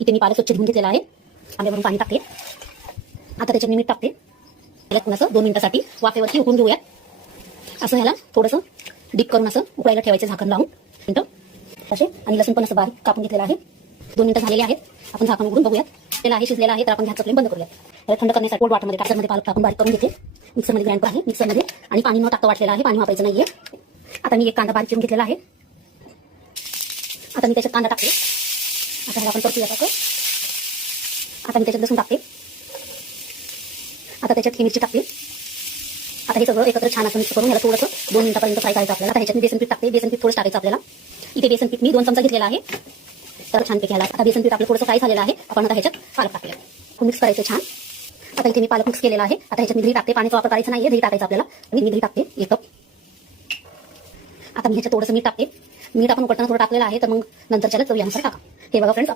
इथे मी पालक स्वच्छ धुवून घेतलेला आहे. तांब्यावरून पाणी टाकते. आता त्याच्यात मी मीठ टाकते. याला पुन्हा 2 मिनिटांसाठी वाफेवरती उकळून घेऊया. असं ह्याला थोडंसं डीप करून असं उकळायला ठेवायचं झाकण लावून मिनिटं असे. आणि लसूण पण असं बारीक कापून घेतलेला आहे. 2 मिनिटं झालेले आहेत. आपण झाकण उघडून बघूयात. त्याला आहे शिजलेला आहे. तर आपण गॅसचा फ्लेम बंद करूयात. त्याला थंड करण्यासाठी कोल्ड वॉटरमध्ये टाकरमध्ये पालक टाकून बारीक करून घेते. मिक्सरमध्ये ग्राइंड आहे. मिक्सरमध्ये आणि पाणी न टाकता वाटलेलं आहे. पाणी वापरायचं नाहीये. आता मी एक कांदा बारीक चिरून घेतलेला आहे. आता मी त्याच्यात कांदा टाकते. आता ह्याला आपण परतूया टाकतो. आता मी त्याच्यात लसूण टाकते. आता त्याच्यात ही मिरची टाकते. आता हे सगळं एकत्र छान असं मिक्स करून याला थोडंसं 2 मिनिटांपर्यंत फ्राय करायचं आपल्याला. आता ह्याच्यात मी बेसन पीठ टाकते. बेसन पीठ थोडं टाकायचं आपल्याला. इथे बेसन पीठ मी 2 चमचा घेतलेला आहे. तर छानपैकी ह्याला आता बेसन पीठ आपलं थोडंसं फ्राय झालेलं आहे. आपण आता ह्याच्यात पालक टाकूया. मिक्स करायचं छान. आता इथे मी पालक मिक्स केलेला आहे. आता ह्याच्यात मी दही टाकते. पाण्याचा वापर करायचा नाहीये. दही टाकायचं आपल्याला. मी दही टाकते 1 कप. आता मी ह्याच्यात थोडंसं मीठ टाकते. मीठ आपण उकळताना थोडं टाकलेलं आहे. तर मग नंतरच्याला चवीनुसार टाका. हे बघा फ्रेंड्स.